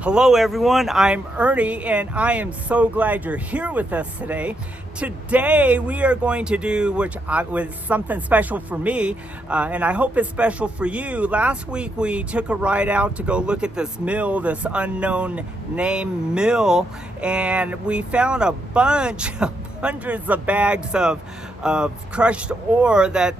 Hello everyone, I'm Ernie and I am so glad you're here with us today. Today we are going to do with something special for me and I hope it's special for you. Last week we took a ride out to go look at this mill, this unknown name mill, and we found a bunch of hundreds of bags of crushed ore that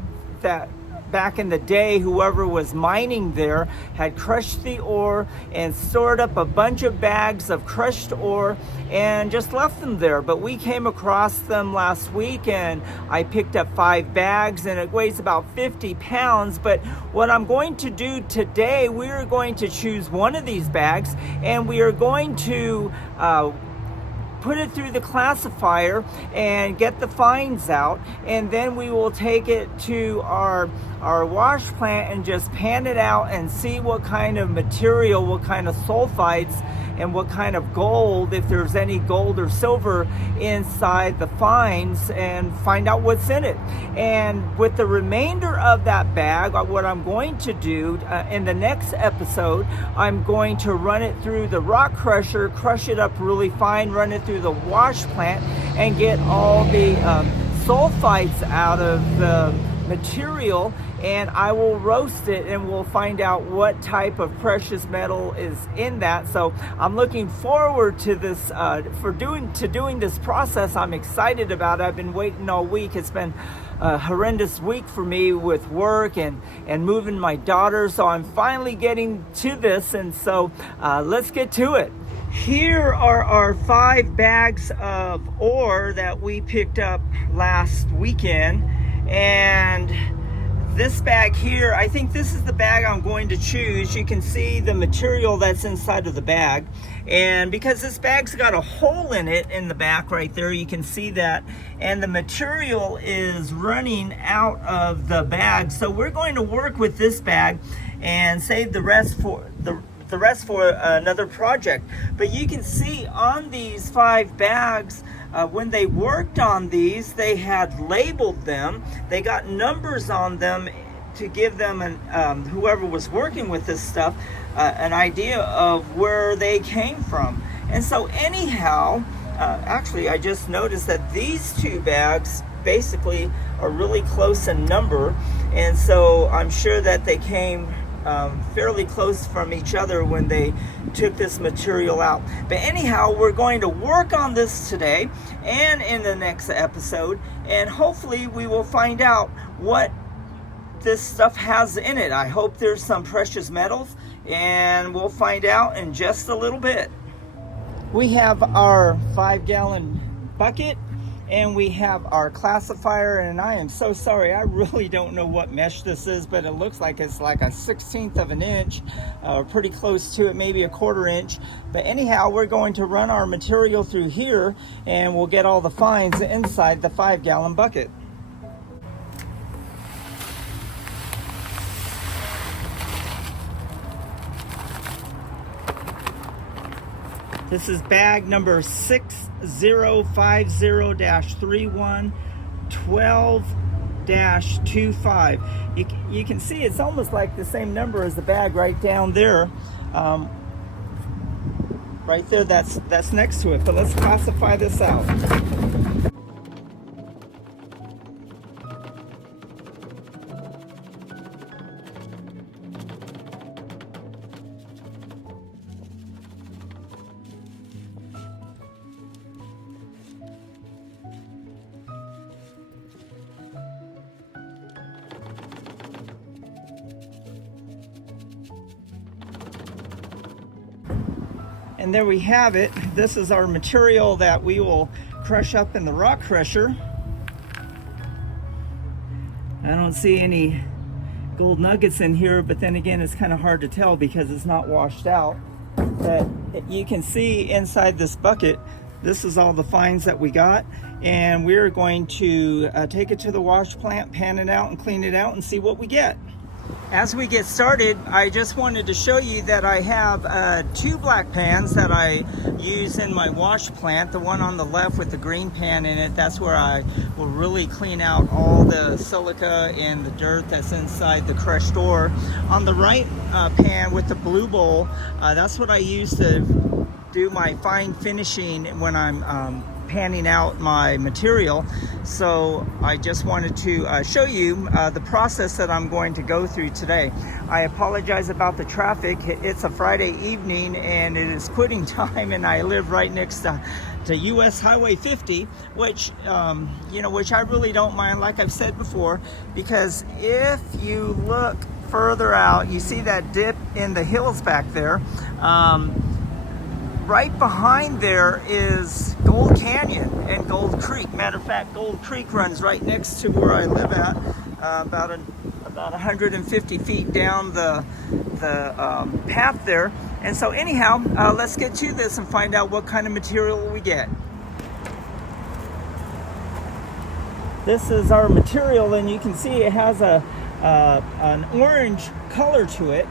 back in the day, whoever was mining there had crushed the ore and stored up a bunch of bags of crushed ore and just left them there. But we came across them last week and I picked up 5 bags and it weighs about 50 pounds. But what I'm going to do today, we are going to choose one of these bags and we are going to put it through the classifier and get the fines out, and then we will take it to our wash plant and just pan it out and see what kind of material, what kind of sulfides and what kind of gold, if there's any gold or silver inside the fines, and find out what's in it. And with the remainder of that bag, what I'm going to do in the next episode, I'm going to run it through the rock crusher, crush it up really fine, run it through the wash plant and get all the sulfides out of the material, and I will roast it and we'll find out what type of precious metal is in that. So I'm looking forward to this doing this process. I'm excited about it. I've been waiting all week. It's been a horrendous week for me with work and moving my daughter, so I'm finally getting to this, and so let's get to it. Here are our 5 bags of ore that we picked up last weekend, and this bag here, I think this is the bag I'm going to choose. You can see the material that's inside of the bag, and because this bag's got a hole in it in the back right there, you can see that, and the material is running out of the bag, so we're going to work with this bag and save the rest for another project. But you can see on these 5 bags, when they worked on these, they had labeled them. They got numbers on them to give them, whoever was working with this stuff, an idea of where they came from. And so anyhow, actually I just noticed that these 2 bags basically are really close in number, and so I'm sure that they came fairly close from each other when they took this material out. But anyhow, we're going to work on this today and in the next episode, and hopefully we will find out what this stuff has in it. I hope there's some precious metals, and we'll find out in just a little bit. We have our 5-gallon bucket and we have our classifier, and I am so sorry, I really don't know what mesh this is, but it looks like it's like a 1/16 of an inch, pretty close to it, maybe a 1/4 inch. But anyhow, we're going to run our material through here and we'll get all the fines inside the 5-gallon bucket. This is bag number 6050-3112-25. You can see it's almost like the same number as the bag right down there. Right there, that's next to it. But let's classify this out. And there we have it. This is our material that we will crush up in the rock crusher. I don't see any gold nuggets in here, but then again, it's kind of hard to tell because it's not washed out. But you can see inside this bucket, this is all the fines that we got, and we're going to take it to the wash plant, pan it out and clean it out and see what we get. As we get started, I just wanted to show you that I have 2 black pans that I use in my wash plant. The one on the left with the green pan in it, that's where I will really clean out all the silica and the dirt that's inside the crushed ore. On the right pan with the blue bowl, that's what I use to do my fine finishing when I'm panning out my material. So I just wanted to show you the process that I'm going to go through today. I apologize about the traffic. It's a Friday evening and it is quitting time, and I live right next to US Highway 50, which which I really don't mind, like I've said before, because if you look further out, you see that dip in the hills back there. Right behind there is Gold Canyon and Gold Creek. Matter of fact, Gold Creek runs right next to where I live at, about 150 feet down the path there. And so anyhow, let's get to this and find out what kind of material we get. This is our material, and you can see it has an orange color to it.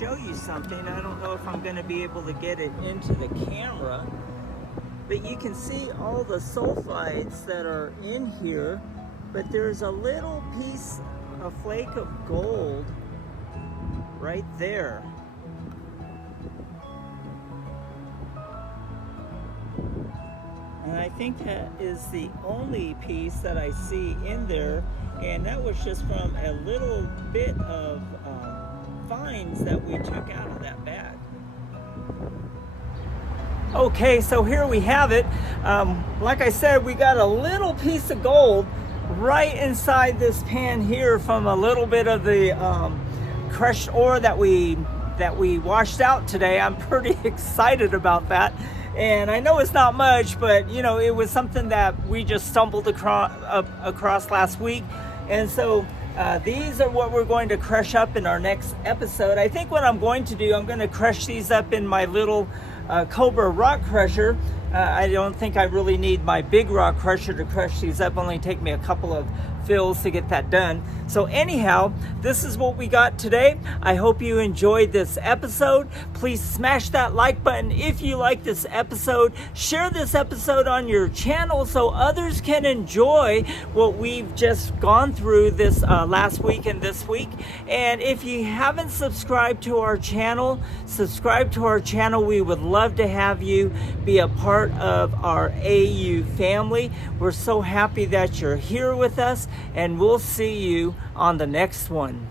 Show you something. I don't know if I'm going to be able to get it into the camera, but you can see all the sulfides that are in here, but there's a little piece, a flake of gold right there. And I think that is the only piece that I see in there, and that was just from a little bit of fines that we took out of that bag. Okay, so here we have it. Like I said, we got a little piece of gold right inside this pan here from a little bit of the crushed ore that we washed out today. I'm pretty excited about that. And I know it's not much, but you know, it was something that we just stumbled across last week. And so these are what we're going to crush up in our next episode. I think what I'm going to do, I'm going to crush these up in my little Cobra rock crusher. I don't think I really need my big rock crusher to crush these up. Only take me a couple of fills to get that done. So anyhow, this is what we got today. I hope you enjoyed this episode. Please smash that like button if you like this episode. Share this episode on your channel so others can enjoy what we've just gone through this last week and this week. And if you haven't subscribed to our channel, subscribe to our channel. We would love to have you be a part of our AU family. We're so happy that you're here with us, and we'll see you on the next one.